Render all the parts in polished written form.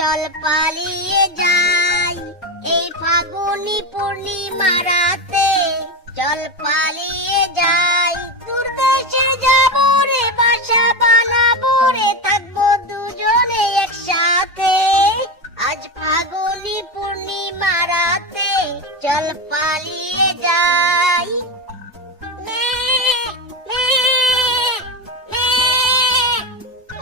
চল পালিয়ে যাই এই ফাগুনি পূর্ণিমা রাতে, চল পালিয়ে যাই তোর দেশে যাবো রে, বাসা বানাবো রে, থাকবো দুজনে একসাথে। আজ ফাগুনি পূর্ণিমা রাতে চল পালিয়ে যাই।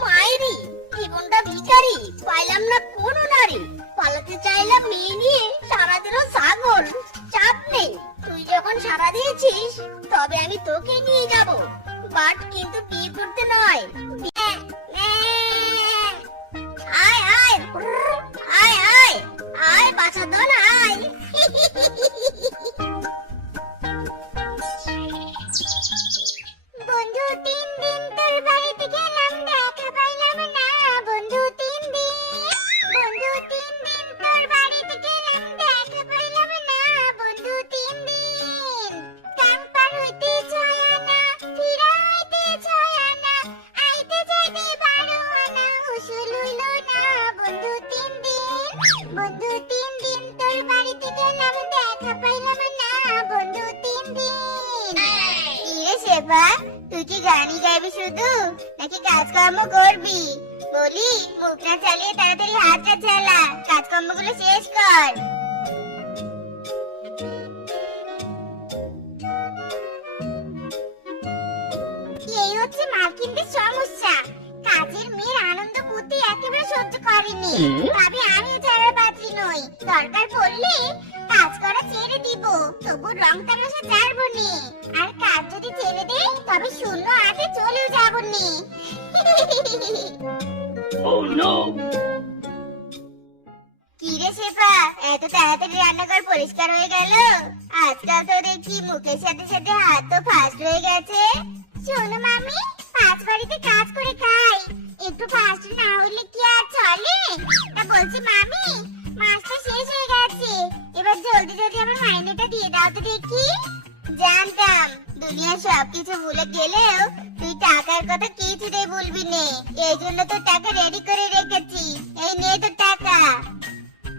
মাইরি জীবনটা ভিখারি, পাইলাম না কোনো নারী, পালাতে চাইলাম মেয়ে নিয়ে, সারা দিল ছাগল। চাপ নেই, তুই যখন সারা দিয়েছিস তবে আমি তোকে নিয়ে যাব, বাট কিন্তু বিয়ে করতে নয়। আয় আয় আয় আয় আয়, বাঁচা দাও না, আয়। বন্ধু 3 দিন তোর বাড়িতে গেলাম, দেখা পাইলাম না। বন্ধু 3 দিন, বন্ধু 3 দিন তোর বাড়িতে গেলাম, দেখা পাইলাম না। বন্ধু 3 দিন, কাম পার হইতে ছয় আনা, ফিরা হইতে ছয় আনা, আইতে যাইতে 12 আনা, উসুল হইল না। বন্ধু 3 দিন, বন্ধু 3 দিন তোর বাড়িতে গেলাম, দেখা পাইলাম না। বন্ধু 3 দিন। কি রে শেফা, তুই কি গানই গাইবি শুধু, নাকি কাজকর্ম করবি? বলি, মুখ না চালিয়ে তাড়াতাড়ি হাতটা চালা, কাজকর্মগুলো শেষ কর। এই হচ্ছে মার্কিনদের সমস্যা, কাজের মেয়ের আনন্দ বুদ্ধি একেবারে সহ্য করেনি। ভাবি আমি ছাড়ার পাত্রী নই, দরকার পড়লে কাজ করা ছেড়ে দিব, তবু রং তামাশা ছাড়বো নি। আর কাজ যদি ছেড়ে দেই তবে শূন্য হাতে চলেও যাবো নি। Oh no! কি রে শেফা, এত তাড়াতাড়ি রান্নাঘর পরিষ্কার হয়ে গেল? আজকাল তো দেখছি মুখের সাথে সাথে হাত তো ফাস্ট হয়ে গেছে। শোনো মামি, 5 বাড়িতে কাজ করে খাই, একটু ফাস্ট না হলে কি আর চলে? তা বলছি মামি, মাছটা শেষ হয়ে গেছে, এবার জলদি জলদি আমার মাইনেটা দিয়ে দাও তো দেখি। জানতাম দুনিয়ার সবকিছু ভুলে গেলেও তুই টাকার কথা কিছুতেই ভুলবি নে, এই জন্য তো টাকা রেডি করে রেখেছি। এই নে তোর টাকা।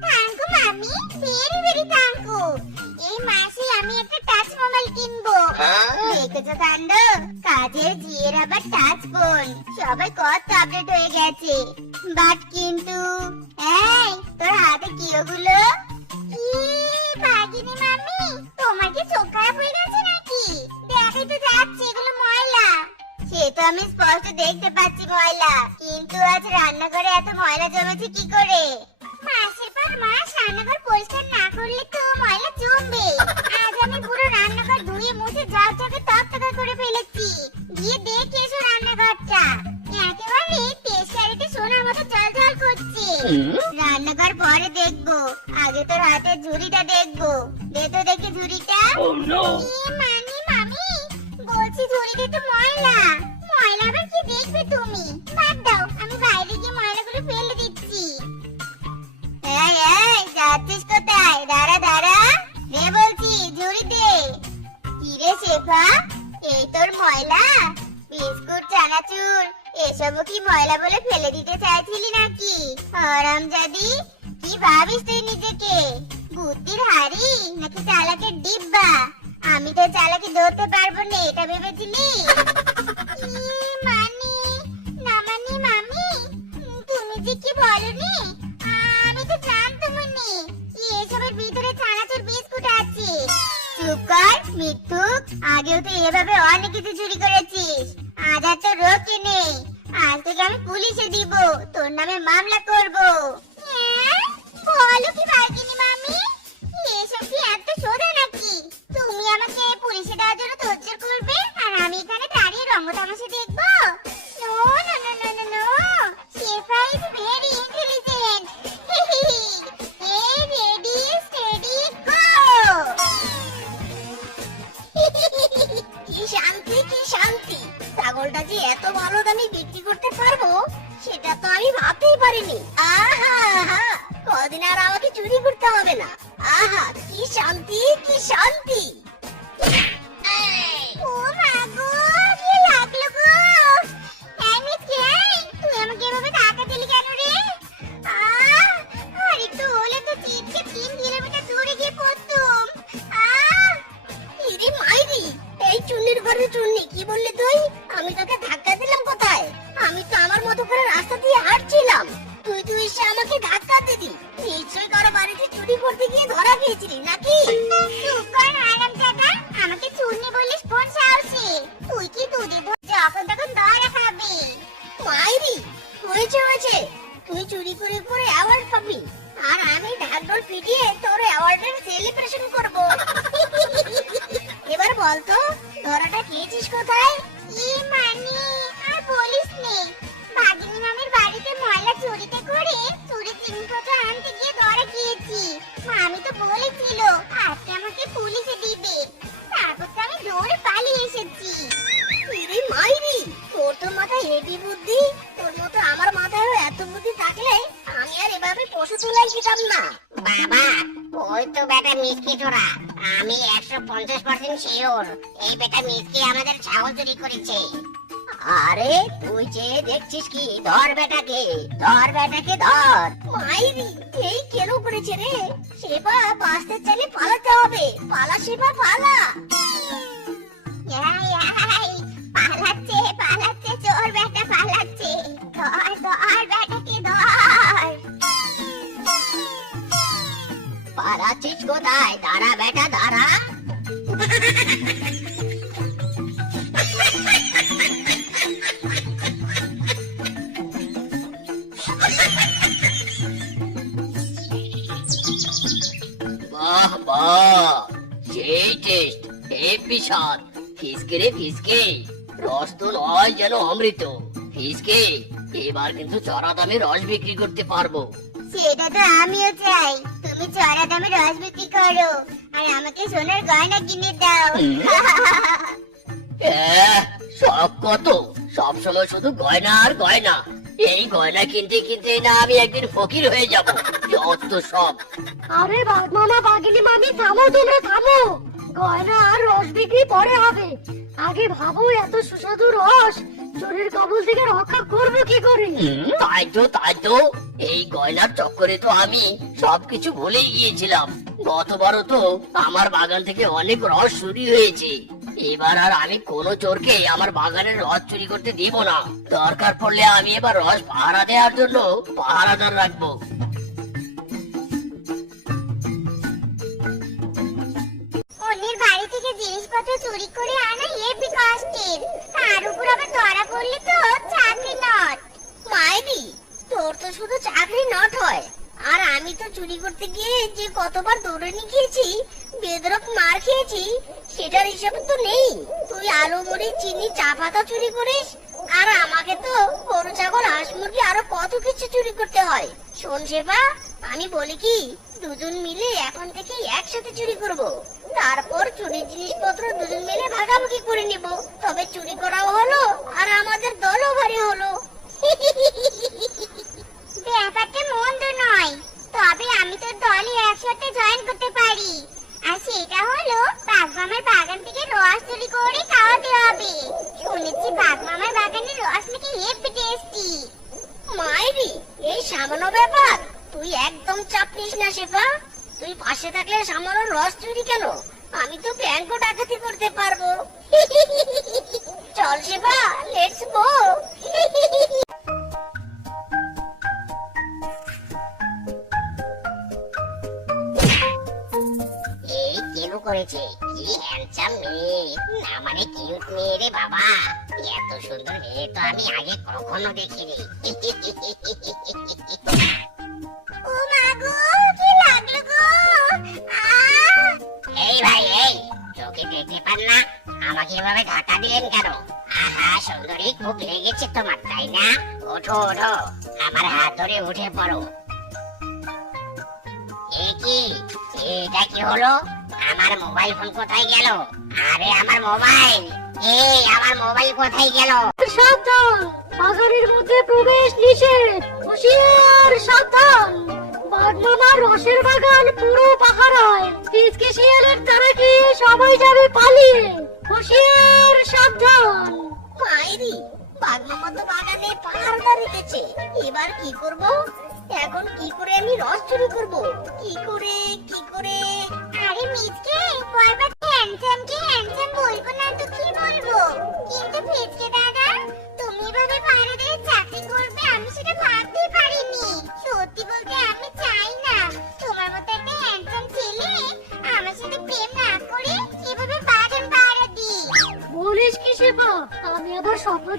থ্যাংক ইউ মামি, ভেরি ভেরি থ্যাংক ইউ। এই মাসে আমি একটা টাচ মোবাইল কিনবো। দেখেছো কাণ্ড, কাজের জিয়ের আবার টাচ ফোন, সবাই কত আপডেট হয়ে গেছে। বাট কিন্তু এই তোর হাতে কি ওগুলো? কি ভাগিনি মামি, তোমার কি চোখ খারাপ হয়ে গেছে নাকি? দেখাই তো যাচ্ছে এগুলো ময়লা। সে তো আমি স্পষ্ট দেখতে পাচ্ছি ময়লা, কিন্তু আজ রান্নাঘরে এত ময়লা জমেছে কি করে? মাসের পর মাস রান্নাঘর পরিষ্কার না করলে তো ময়লা জমবে। আজ আমি পুরো রান্নাঘর ধুয়ে মুছে ঝকঝকে তকতকে করে ফেলেছি। গিয়ে দেখে এসো রান্নাঘরটা, একেবারে তেজকারিতে সোনার মতো ঝলঝল করছে। রান্নাঘর পরে দেখবো, আগে তোর হাতের ঝুড়িটা দেখবো। দে তো দেখি ঝুড়িটা। Oh no! মানি মামি, বলছি ঝুড়িতে তো ময়লা। ময়লা আবার কি দেখবে তুমি? বাদ দাও, আমি বাইরে গিয়ে ময়লাগুলো ফেলে দিচ্ছি। এই এই, যাচ্ছিস কোথায়? দাঁড়া দাঁড়া, দে বলছি ঝুড়ি দে। কি রে শেফা, এই তোর ময়লা? বিস্কুট চানাচুর এসবও কি ময়লা বলে ফেলে দিতে চাইছিলি নাকি? হারামজাদি, কি ভাবিস তুই নিজেকে? বুদ্ধির হাড়ি নাকি চালাকের ডিব্বা? আমি তো চালাকি ধরতে পারবো না এটা ভেবেছিলি? মানি না মানি মামি, তুমি যে কি বলনি, আমি তো জানতাম না এসবের ভিতরে চানাচুর বিস্কুট আছে। চুপ কর মিথ্যুক, আগেও তো এভাবে অনেক কিছু চুরি করেছিস, আজ আর তো রোকে নেই। আজ থেকে আমি পুলিশে দিব, তোর নামে মামলা করব। বলো কি ভাগিনি মামি, এসব কি এত সোজা নাকি? তুমি আমাকে পুলিশে দেওয়ার জন্য তোজ্জোর করবে আর আমি এখানে দাঁড়িয়ে রঙ্গতামাশা দেখবো? No no no no no no, Shefa is very intelligent. এই রেডি স্টেডি গো। কি শান্তি কি শান্তি, ছাগলটা যে এত ভালো দামে বিক্রি করতে পারবো সেটা তো আমি ভাবতেই পারিনি। আহা আহা, কদিন আর আমাকে চুরি করতে হবে না। আহা কি শান্তি কি শান্তি। ও মা গো, কি লাগলো গো? আমি কে? তুই আমাকে এভাবে ধাক্কা দিলি কেন রে? খেয়েছিলি নাকি? চুপ কর হারামজাদা, আমাকে চুন্নি বলিস কোন সাহসে? তুই কি দুধে যখন তখন ধরা খাবি? মাইরি, হয়েছে, তুই চুরি করে করে অ্যাওয়ার্ড পাবি, আর আমি ঢাকঢোল পিটিয়ে তোর অ্যাওয়ার্ডের সেলিব্রেশন করব। এবার বল তো, ধরাটা খেয়েছিস কোথায়? মানে আর বলিস নে, ভাগিনী মামির বাড়িতে ময়লা চুরিতে করে চুরি জিনিসপত্র আনতে গিয়ে ধরা খেয়েছি। মামি তো বলেছিল আজকে আমাকে পুলিশে দিবে, তারপর তো আমি দৌড়ে পালিয়ে এসেছি। ইরে মাইরি, তোর তো মাথায় হেভি বুদ্ধি। তোর মতো আমার মাথায়ও এত বুদ্ধি থাকলে আমি আর এভাবে পশু তোলাই যেতাম না। বাবা, ওই তো বেটা মিসকে চোরা। আমি 150% শিওর এই বেটা মিসকে আমাদের ছাগল চুরি করেছে। আরে তুই যে দেখছিস কি? ধর বেটাকে, ধর বেটাকে ধর। মাইরি, এই কেন করেছে রে? সেবা বাঁচতে চাইলে পালাতে হবে। পালা সেবা, পালা। ইয়াই, পালাচ্ছে পালাচ্ছে, চোর বেটা পালাচ্ছে। ধর ধর বেটাকে ধর। পালাচ্ছিস কোথায়? দাঁড়া বেটা, দাঁড়া। বাহ বাহ, সেই টেস্ট, হেভি স্বাদ। ফিসকে রে ফিসকে, রস তো নয় যেন অমৃত। ফিসকে, এবার কিন্তু চড়া দামে রস বিক্রি করতে পারবো। সেটা তো আমিও চাই, তুমি চড়া দামে রস বিক্রি করো আর আমাকে সোনার গয়না কিনে দাও। সব কত, সব সময় শুধু গয়না আর গয়না। এই গয়না কিনতে কিনতে না আমি একদিন ফকির হয়ে যাব। যত সব। আরে বাগমামা বাগিনী মামি, থামো, তোমরা থামো। গয়না আর রস বিক্রি পরে হবে, আগে ভাবো এত সুস্বাদু রস চোরের কবল থেকে রক্ষা করবো কি করে? তাই তো এই গয়নার চক্করে তো আমি সবকিছু ভুলেই গিয়েছিলাম। গতবারও তো আমার বাগান থেকে অনেক রস চুরি হয়েছে। এবার আর আমি কোনো চোরকে আমার বাগানের রস চুরি করতে দিব না। দরকার পড়লে আমি এবার রস পাহারা দেওয়ার জন্য পাহারাদার রাখবো। অন্যের বাড়ি থেকে জিনিসপত্র চুরি করে আনা হেবি কষ্টের, তার উপর আবার ধরা পড়লে তো চাকরি নট। মাইরি, তোর তো শুধু চাকরি নট হয়, আর আমি তো চুরি করতে গিয়ে যে কতবার দৌড়ানি খেয়েছি, বেদরক মার খেয়েছি, সেটার হিসাব তো নেই। তুই আলু মুড়ি চিনি চা পাতা চুরি করিস, আর আমাকে তো গরু ছাগল হাঁস মুরগি আরো কত কিছু চুরি করতে হয়। শোন সেবা, আমি বলি কি, দুজন মিলে এখন থেকে একসাথে চুরি করব। তারপর চুরির জিনিসপত্র দুজন মিলে ভাগাভাগি করে নিব। তবে চুরি করাও হলো আর আমাদের দলও ভারী হলো। ব্যাপারটা মন্দ নয়, তবে আমি তোর দলে একসাথে জয়েন করতে পারি। আর সেটা হলো বাঘমামার বাগান থেকে রস চুরি করে খাওয়াতে হবে। শুনেছি বাঘমামার বাগানের রস নাকি হেভি টেস্টি। মাইরি, এই সামান্য ব্যাপার, তুই একদম চাপ নিস না শেফা। তুই পাশে থাকলে সামান্য রস চুরি কেন, আমি তো ব্যাংকও ডাকাতি করতে পারবো। চল শেফা, লেটস গো। এই কেন করেছে? কি হ্যান্ডসাম মেয়ে, না মানে কিউট মেয়ে রে বাবা। এত সুন্দর মেয়ে তো আমি আগে কখনো দেখিনি। ও মা গো, কি লাগলো গো? আহ! এই ভাই, এই চোখে দেখতে পান না? আমাকে এভাবে ধাক্কা দিলেন কেন? আহা সুন্দরী, খুব লেগেছে তোমার তাই না? ওঠো ওঠো, আমার হাত ধরে উঠে পড়ো। এ কি, এটা কি হলো? আমার মোবাইল ফোন কোথায় গেল? আরে আমার মোবাইল, এই আমার মোবাইল কোথায় গেল? সাবধান, বাগানের মধ্যে প্রবেশ নিষেধ, হুঁশিয়ার, সাবধান। বাগমামার রসের বাগান পুরো পাহারায়, ফিসকে শিয়ালের তারা কি সবাই যাবে পালিয়ে, হুঁশিয়ার, সাবধান। মাইরি, বাঘমামা তো বাগানে পাহারাদার রেখেছে। এবার কি করব? এখন কি করে আমি রস চুরি করব? কি করে? আরে মিজকে, বলবার হ্যান্ডসামকে হ্যান্ডসাম বলবো না তো কি বলবো? কিন্তু মিজকে দাদা, তুমি এভাবে পাহারাদের চাকরি করবে আমি সেটা ভাবতেই পারিনি। সত্যি বলতে আমি চাই না তোমার মতো একটা হ্যান্ডসাম ছেলে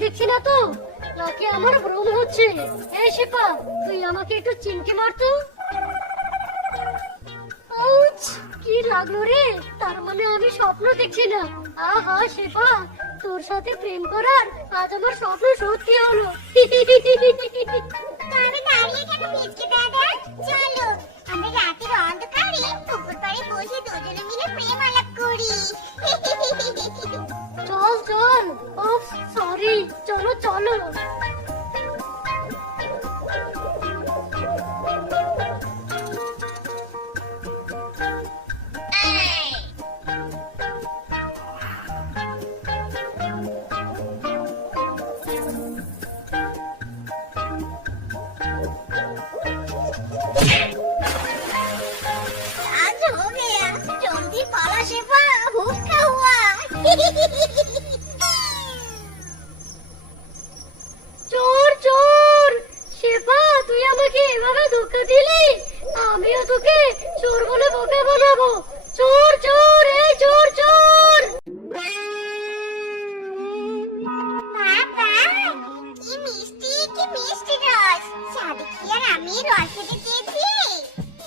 দেখছি না তো, নাকি আমার ভ্রম হচ্ছে? এই শেফা, তুই আমাকে একটু চিমটি মারতো। আউচ! কি লাগলো রে? তার মানে আমি স্বপ্ন দেখছি না। আহা শেফা, তোর সাথে প্রেম করার আজ আমার স্বপ্ন সত্যি হলো। তবে দাঁড়িয়ে কেন মিচকে দাদা? চলো আমরা রাতের অন্ধকারে পুকুর পাড়ে বসে দুজনে মিলে প্রেম আলাপ করি। চল চল। ওফ সরি, চলো চলো। आज हो गया, जल्दी पाला शेफा, हुक्का हुआ। চোর চোর! শেফা, তুই আমাকে এভাবে ধোকা দিলি, আমিও তোকে চোর বলে বোকা বানাবো। চোর চোর, এই চোর চোর! বাবা কি মিষ্টি রস। সাদে কি আর আমি রস খেতে চেয়েছি?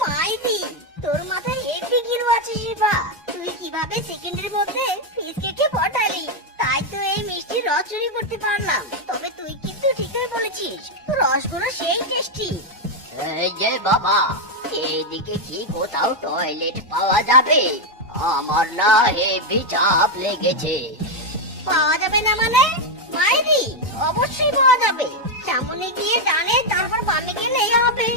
মাইদি, তোর মাথায় হেভি গিরু আছে শেফা। তুই কিভাবে সেকেন্ডের মধ্যে ফিস কেটে পটালি, তাই তো এই মিষ্টি রস চুরি করতে পারলাম। তবে তুই কিন্তু ঠিকই বলেছিস, রসগুলো সেই টেস্টি। এই যে বাবা, এইদিকে কি কোথাও টয়লেট পাওয়া যাবে? আমার না হেভি চাপ লেগেছে। পাওয়া যাবে না মানে? মাইদি, অবশ্যই পাওয়া যাবে। সামনে গিয়ে ডানে, তারপর বামে গেলেই হবে।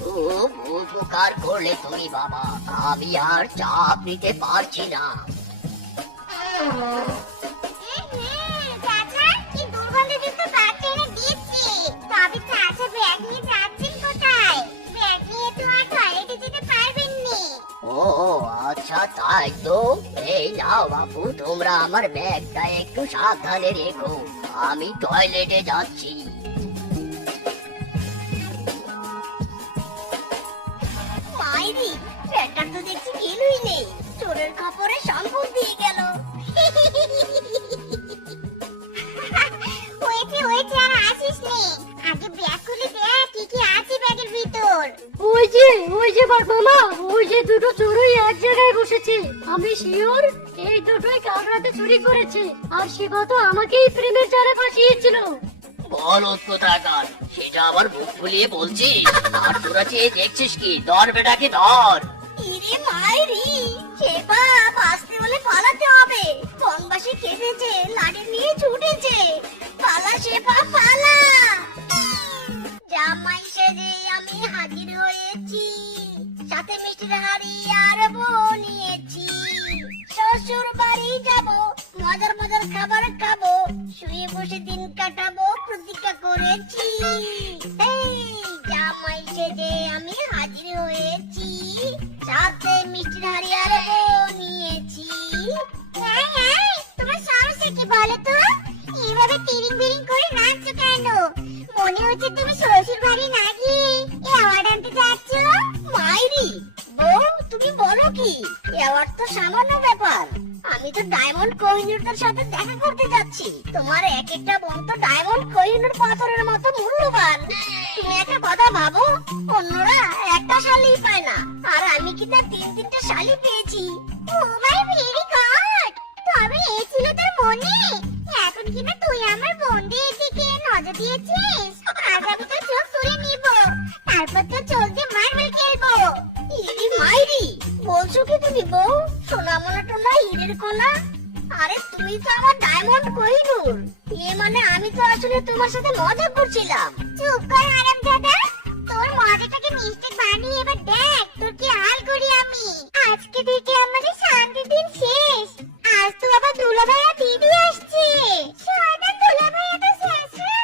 খুব উপকার করলে তুমি বাবা, আমি আর চাপ নিতে পারছি না। চাচা কি দুর্গন্ধযুক্ত বাচ্চা এনে দিয়েছে। তবে চাচা ব্যাগ নিয়ে যাচ্ছেন কোথায়? ব্যাগ নিয়ে তো আর টয়লেটে যেতে পারবেন নি। ও আচ্ছা, তাই তো। এই নাও বাবু, তোমরা আমার ব্যাগটা একটু সাবধানে রেখো, আমি টয়লেটে যাচ্ছি। মাইদি, ব্যাটার তো দেখছি গেলই নেই, চোরের কাপড়ে সম্পদ দিয়ে গেল। হয়েছে আর আসিস নে। আগে ব্যাগ খুলে দেখ কি কি আছে ব্যাগের ভিতর। ওই যে বাঘ মামা, ওই যে দুটো চোরই এক জায়গায় বসেছে। আমি শিওর এই দুটোই কাল রাতে চুরি করেছে, আর শিবা তো আমাকেই প্রেমের জালে ফাঁসিয়েছিল। বলত কোথাকার, সেটা আবার মুখ ফুলিয়ে বলছিস? আর তোরা চেয়ে দেখছিস কি? ধর বেটাকে ধর। ইরে মাইরি, শেফা বাঁচতে হলে পালাতে হবে। বনবাসী খেতেছে, লাঠি নিয়ে ছুটেছে। পালা শেফা পালা। জামাই সেজে আমি হাজির হয়েছি, সাথে মিষ্টির হাড়ি আর বউ নিয়েছি। শ্বশুর বাড়ি যাব, মজার মজার খাবার খাবো, শুয়ে বসে দিন কাটাবো, প্রতিজ্ঞা করেছি। এই জামাই সেজে আমি হাজির হয়েছি, সাথে মিষ্টির হাড়ি আর বউ নিয়েছি। তোমার সমস্যা কি বলো তো? এইভাবে তিরিং বিরিং করে নাচছো কেন? মনে হচ্ছে তুমি শ্বশুর বাড়ি না গিয়ে অ্যাওয়ার্ড আনতে যাচ্ছ। মাইরি, বউ তুমি বলো কি? অ্যাওয়ার্ড তো সামান্য ব্যাপার। আমি তো ডায়মন্ড কোহিনূরের সাথে দেখা করতে যাচ্ছি। তোমার এক একটা বোন তো ডায়মন্ড কোহিনূর পাথরের মতো মূল্যবান। তুমি একটা কথা ভাবো, অন্যরা একটা শালি পায় না, আর আমি কিনা তিনটা শালি পেয়েছি। ও মাই ভেরি গড! তবে এই ছিল তোর মনে? এখন কিনা তুই আমার বোনদের দিকে নজর দিয়েছিস? আজ আমি তো চোখ তুলে নিব, তারপর তো চলতে মার্বেল খেলবো। ইরি মাইরি, বলছো কি তুমি বউ? সোনা মোনা টোনা হীরের কোনা? আরে তুমি তো আমার ডায়মন্ড কোহিনূর। এ মানে আমি তো আসলে তোমার সাথে মজা করছিলাম। চুপ কর হারামজাদা। তোর মজাটাকে মিষ্টি বানিয়ে এবার দেখ তোর কি হাল করি আমি। আজকে থেকে আমাদের শান্তির দিন শেষ। আজ তো আবার দুলাভাই আর দিদি আসছে। শয়তান দুলাভাই তো শেষরা,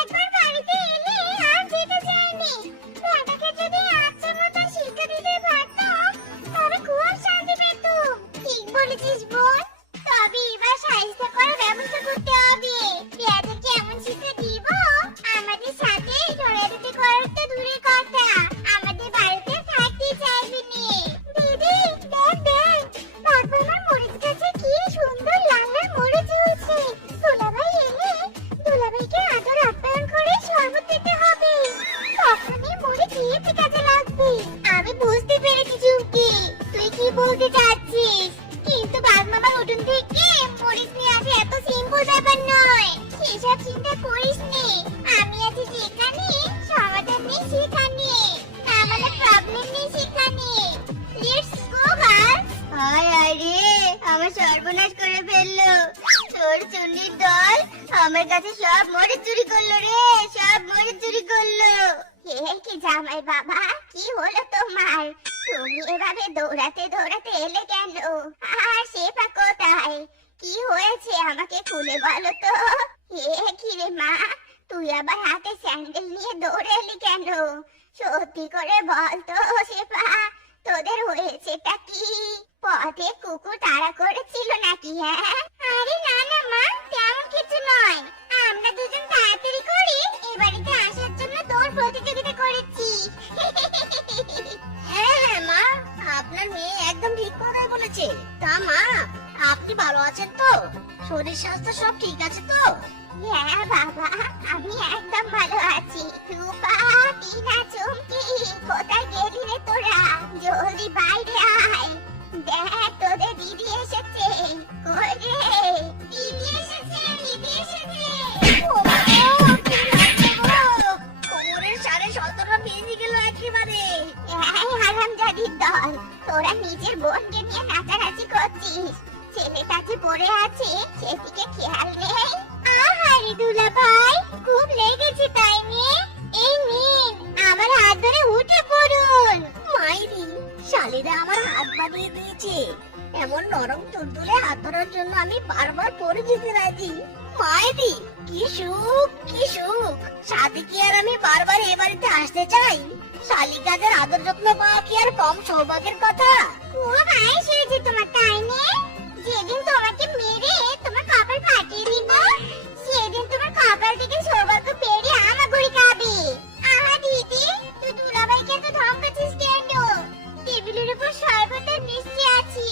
একবার বাড়িতে এলে আর যেতে চায়নি। বেটাকে যদি আচ্ছা মতো শিক্ষা দিতে পারতাম তবে খুব শান্তি পেতাম। ঠিক বলেছিস বোন, তবে এবার সাহিত্য করার ব্যবস্থা করতে হবে। বেটাকে এমন শিক্ষা দিব আমাদের সাথে জড়িয়ে দিতে আমি বুঝতে পেরেছি চুমকি, তুই কি বলতে চাচ্ছিস, কিন্তু বাঘ মামার উঠোন থেকে মরিচ নিয়ে আসা এত সিম্পল ব্যাপার নয়। সেসব চিন্তা করিস নি, আমি আছি যেখানে সমাধান নেই সেখানে, আমাদের প্রবলেম নেই সেখানে। Let's go girls. হায় হায় রে, আমার সর্বনাশ করে ফেললো। চোর চুন্নির দল আমার কাছে সব মরিচ চুরি করলো রে, সব মরিচ চুরি করলো। হে কি জামাই বাবা, কি হলো তোমার? তুমি এভাবে দৌড়াতে দৌড়াতে এলে কেন? আর সেপা কোথায়? কি হয়েছে আমাকে খুলে বলো তো। হে কি রে মা, তুই আবার হাতে স্যান্ডেল নিয়ে দৌড়ে এলি কেন? সত্যি করে বল তো সেপা, তোদের হয়েছেটা কি? পথে কুকুর তাড়া করেছিল নাকি? হ্যাঁ? আরে না না মা, তেমন কিছু নয়। আমরা দুজন তাড়াতাড়ি করে এই বাড়িতে আসার জন্য দৌড় প্রতিযোগিতা করেছি। হ্যাঁ হ্যাঁ মা, আপনার মেয়ে একদম ঠিক কথাই বলেছে। তা মা, আপনি ভালো আছেন তো? শরীর স্বাস্থ্য সব ঠিক আছে তো? হ্যাঁ বাবা, আমি একদম ভালো আছি। রূপা, টিনা, চুমকি, কোথায় গেলি রে তোরা? জলদি বাইরে আয়, দেখ তোদের দিদি এসেছে। কই রে? দিদি এসেছে, দিদি এসেছে। ও মা, কি লাগছে গো? কোমরের সাড়ে 17 ভেঙে গেল একেবারে। এই হারামজাদির দল, তোরা নিজের বোনকে নিয়ে নাচানাচি করছিস, ছেলেটা যে পড়ে আছে সেদিকে খেয়াল নেই। আহারে দুলা ভাই, খুব লেগেছে তাই নিয়ে? এই নিন, আমার হাত ধরে উঠে পড়ুন। মাইরি, শালিরা আমার হাত বাড়িয়ে দিয়েছে। এমন নরম তুলতুলে হাত ধরার জন্য আমি বারবার পড়ে যেতে রাজি। মাইরি, কি সুখ, কি সুখ। সাথে কি আর আমি বারবার এ বাড়িতে আসতে চাই? শালিকাদের আদর যত্ন পাওয়া কি আর কম সৌভাগ্যের কথা? খুব আয়েস হয়েছে তোমার তাই নিয়ে? যেদিন তোমাকে মেরে তোমার কপাল ফাটিয়ে দিব, সেদিন তোমার কপাল থেকে সৌভাগ্য বেরিয়ে আমাগুড়ি খাবে। আহা দিদি, তুই দুলাভাইকে তো ধমকাচ্ছিস কেন? টেবিলের উপর শরবত আর মিষ্টি আছে,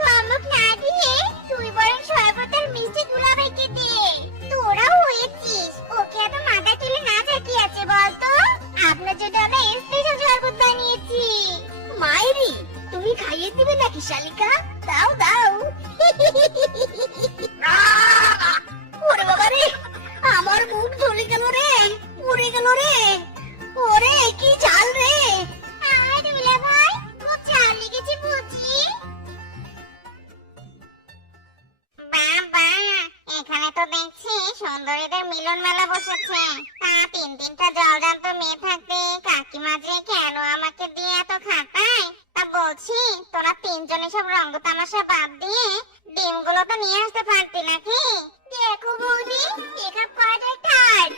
ধমক না দিয়ে তুই বরং শরবত আর মিষ্টি দুলাভাইকে দে। তোরাও হয়েছিস, ওকে এত মাথা তুলে না থাকি আছে বলতো? আপনার জন্য আমরা স্পেশাল শরবত বানিয়েছি। মাইরি, তুমি খাইয়ে দিবে নাকি শালিকা? দাও দাও। ওরে বাবা রে, আমার মুখ জ্বলে গেল রে, পুড়ে গেল রে। ওরে কি ঝাল রে। আমার দুলা ভাই, খুব ঝাল লেগেছে বুঝি? বাবা, এখানে তো দেখছি সুন্দরীদের মিলন মেলা বসেছে। তা তিনটা জলজান্ত মেয়ে থাকতে কাকিমা যে কেন আমাকে দিয়ে এত খাটায়? তা বলছি, তোরা তিনজনে সব রঙ্গ তামাশা বাদ দিয়ে ডিমগুলো তো নিয়ে আসতে পারতি নাকি? দেখো বৌদি, মেকআপ করাটা ঠাট।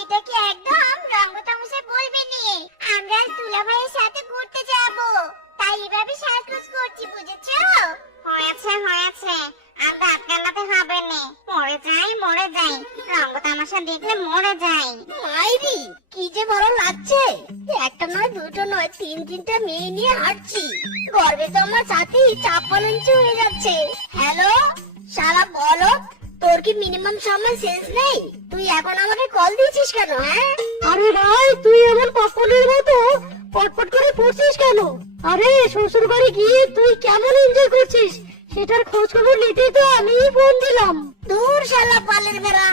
এটা কি একদম রঙ্গ তামাশা বলবে নি? আমরা তুলা ভাইয়ের সাথে ঘুরতে যাব, তাই এভাবে সাজগোজ করছি, বুঝেছো? হয়েছে হয়েছে, আর দাঁত কান্নাতে হবে না। মরে যাই মরে যাই, রঙ্গ তামাশা দেখলে মরে যাই। মাইরি, কি যে ভালো লাগছে। একটা নয় দুটো নয়, তিনটা মেয়ে নিয়ে হাঁটছি। গর্বে তো আমার সাথী 56 ইঞ্চি হয়ে যাচ্ছে। হ্যালো শালা বলদ, তোর কি মিনিমাম সময় সেন্স নেই? তুই এখন আমাকে কল দিয়েছিস কেন? হ্যাঁ আরে ভাই, তুই এমন পপকর্নের মতো পটপট করে পড়ছিস কেন? আরে শ্বশুর বাড়ি গিয়ে তুই কেমন এনজয় করছিস সেটার খোঁজ খবর নিতেই তো আমি ফোন দিলাম। দূর শালা পালের বেড়া,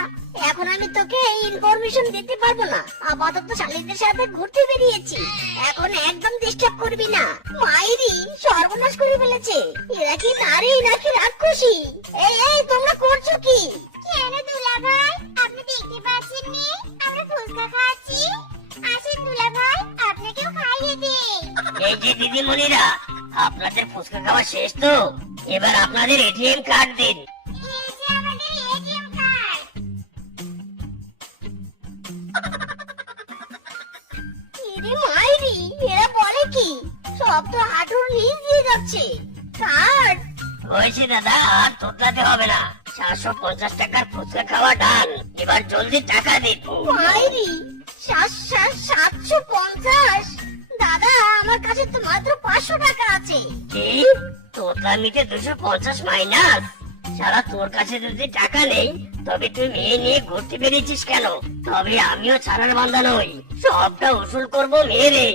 এখন আমি তোকে ইনফরমেশন দিতে পারবো না। আপাতত শালিকদের সাথে ঘুরতে বেরিয়েছি, এখন একদম ডিস্টার্ব করবি না। মাইরি, সর্বনাশ করে ফেলেছে। এরা কি নারী নাকি রাক্ষসী? এই এই, তোমরা করছো কি? কেন দুলা ভাই, আপনি দেখতে পাচ্ছেন নি আমরা ফুচকা খাচ্ছি? আসেন দুলা ভাই, আপনাকেও খাইয়ে দিই। এই যে দিদিমণিরা, আপনাদের ফুচকা খাওয়া শেষ তো? এবার আপনাদের এটিএম কার্ড দিন। এই যে আমাদের এটিএম কার্ড। ইরে মাইরি, এরা বলে কি? সব তো হাঁটুর নিচ দিয়ে যাচ্ছে। কার্ড? হয়েছে দাদা, আর তোতলাতে হবে না। 750 টাকার ফুচকা খাওয়া ডান। এবার জলদি টাকা দিন। মাইরি, 750? দাদা, আমার কাছে তো মাত্র 500 টাকা আছে। কি? তোতলামিতে 250 মাইনাস? সারা তোর কাছে যদি টাকা নেই তবে তুই মেয়ে নিয়ে ঘুরতে বেরিয়েছিস কেন? তবে আমিও ছাড়ার বান্দা নই, সবটা উসুল করবো মেরে।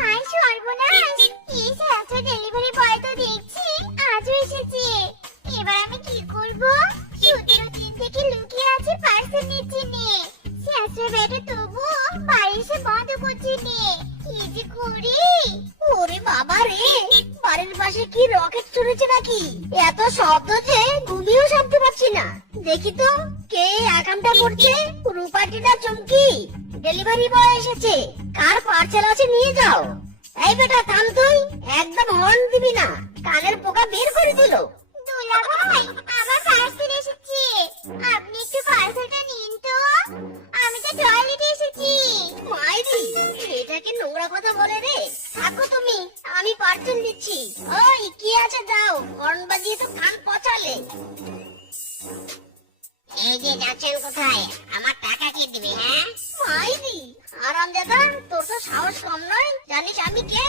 আয় সর্বনাশ, এই স্যাঁচা ডেলিভারি বয় তো দেখছি আজও এসেছে। এবার আমি কি করব? 17 দিন থেকে লুকিয়ে আছে পার্সেল নিচ্ছে নে। স্যাঁচা বেটা তবু বাড়ি এসে বন্ধ করছে নে। কি যে করি? ওরে বাবা রে, বাড়ির পাশে কি রকেট ছুড়েছে নাকি? এত শব্দ যে ঘুমিয়েও শান্তি পাচ্ছি না। দেখি তো কে আকামটা করছে। রূপাটি না চমকি? ডেলিভারি বয় এসেছে, কার পার্সেল আছে নিয়ে যাও। এই বেটা থাম তুই, একদম হর্ন দিবি না, কানের পোকা বের করে দিল। দুলা ভাই, আমার পার্সেল এসেছে। আপনি একটু পার্সেলটা নিন তো। আমি তো টয়লেটে এসেছি। মাইরি, এটা কি নোংরা কথা বলে রে? থাকো তুমি, আমি পার্সেল দিচ্ছি। ওই কি আছে দাও, হর্ন বাজিয়ে তো কান পচালে। এই যে যাচ্ছেন কোথায়? আমার টাকা কে দিবে? হ্যাঁ, মাইরি, আরামজাদা, তোর তো সাহস কম নয়। জানিস আমি কে?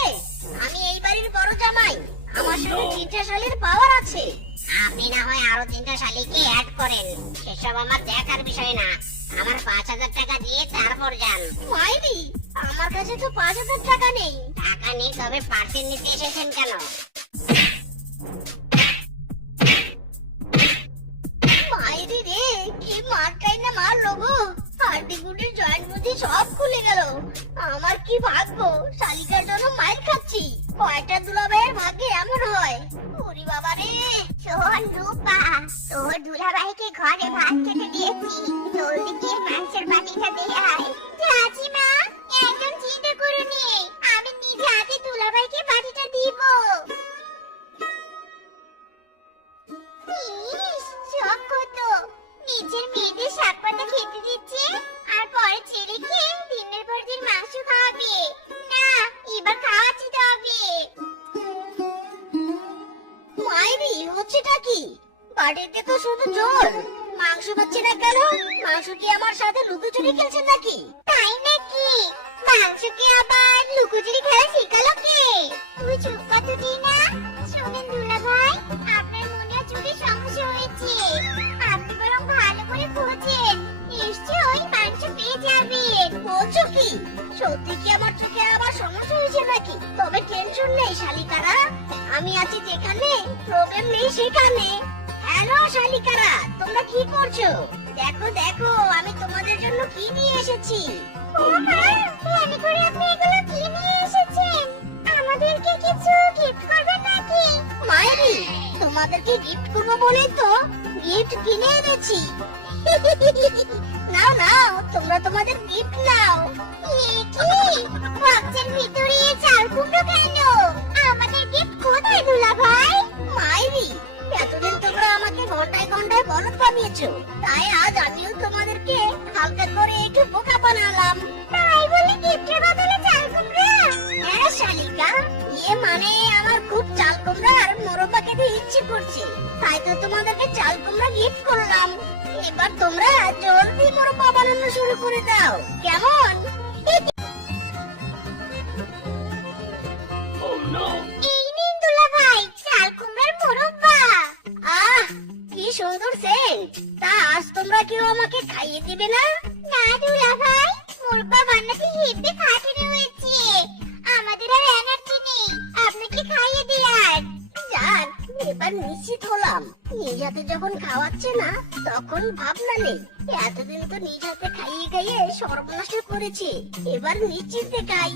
আমি এই বাড়ির বড় জামাই। আমার সঙ্গে 3টা শালের পাওয়ার আছে। আপনি না হয় আরো 3টা শালিকে অ্যাড করেন, সেসব আমার দেখার বিষয় না। আমার 5,000 টাকা দিয়ে তারপর যান। মাইরি, আমার কাছে তো 5,000 টাকা নেই। টাকা নেই তবে পার্সেল নিতে এসেছেন কেন? মাইরি রে, কি মারটাই না মারলো গো। হাড্ডি গুটির জয়েন্ট বুদ্ধি সব খুলে গেল। আমার কি ভাগ্য, শালিকার জন্য মাইর খাচ্ছি। কয়টা দুলাভাইয়ের ভাগ্যে এমন হয়। ওরে বাবা রে। শোন রূপা, তোর দুলাভাইকে ঘরে ভাত খেতে দিয়েছি। জলদি গিয়ে মাংসের বাটিটা দিয়ে আয়। চাচিমা, একদম চিন্তা করুনি, আমি নিজে হাতে দুলাভাইকে বাটিটা দিব। ইস, শখ কত! নিজের মেয়েদের শাক পাতা খেতে দিচ্ছে আর পরে ছেলেকে দিনের পর দিন মাংস খাওয়াবে। না, এবার খাওয়াচ্ছি তবে। মাইরি, হচ্ছেটা কি? বাড়িতে তো শুধু জোর, মাংস পাচ্ছি না কেন? মাংস কি আমার সাথে লুকোচুরি খেলছেন নাকি? তাই নাকি? মাংসকে আবার লুকোচুরি খেলা শেখালো কে? তুই চুপ কর তো টিনা। শোনেন দুলাভাই, আপনার মনে চুরি সমস্যা হয়েছে। আপনি বরং ভালো করে খোঁজেন, নিশ্চয়ই মাংস পেয়ে যাবেন। বলছো কি? সত্যি কি আমার চোখে আবার সমস্যা হয়েছে নাকি? তবে টেনশন নেই শালিকারা, আমি আছি যেখানে প্রবলেম নেই সেখানে। হ্যালো শালিকারা, তোমরা কি করছো? দেখো দেখো, আমি তোমাদের জন্য কি নিয়ে এসেছি। ও মা, ভ্যানে করে আপনি এগুলো কি নিয়ে এসেছেন? আমাদেরকে কিছু গিফট করবেন নাকি? মায়েরি, তোমাদেরকে গিফট করবো বলেই তো গিফট কিনে এনেছি। নাও নাও, তোমরা তোমাদের গিফট নাও। এ কি? বক্সের ভিতরে চাল কুমড়ো কেন? আমাদের গিফট কোথায় দুলাভাই? মায়েরি, এতদিন তোমরা আমাকে ঘন্টায় ঘন্টায় বলদ বানিয়েছো, তাই আজ আমিও তোমাদেরকে হালকা করে একটু বোকা বানালাম। তাই বলে গিফটের বদলে চাল কুমড়ো? হ্যাঁ শালিকা, মানে আমার খুব চাল কুমড়া আর মোরব্বা খেতে ইচ্ছে করছে, তাই তো তোমাদেরকে চাল কুমড়া গিফট করলাম। এবার তোমরা জলদি মোরব্বা বানানো শুরু করে দাও, কেমন? এই নিন দুলাভাই, চাল কুমড়ার মোরব্বা। আহ, কি সুন্দর সেন্ট। তা আজ তোমরা কেউ আমাকে খাইয়ে দিবে না? না দুলাভাই, মোরব্বা বানাতে হেব্বি খাটুনি হয়েছে। আমাদের আর এনার্জি নেই আপনাকে খাইয়ে দেওয়ার। যাক, এবার নিশ্চিত হলাম। নিজ হাতে যখন খাওয়াচ্ছে না তখন ভাবনা নেই। এতদিন তো নিজ হাতে খাইয়ে খাইয়ে সর্বনাশ করেছে, এবার নিশ্চিন্তে খাই।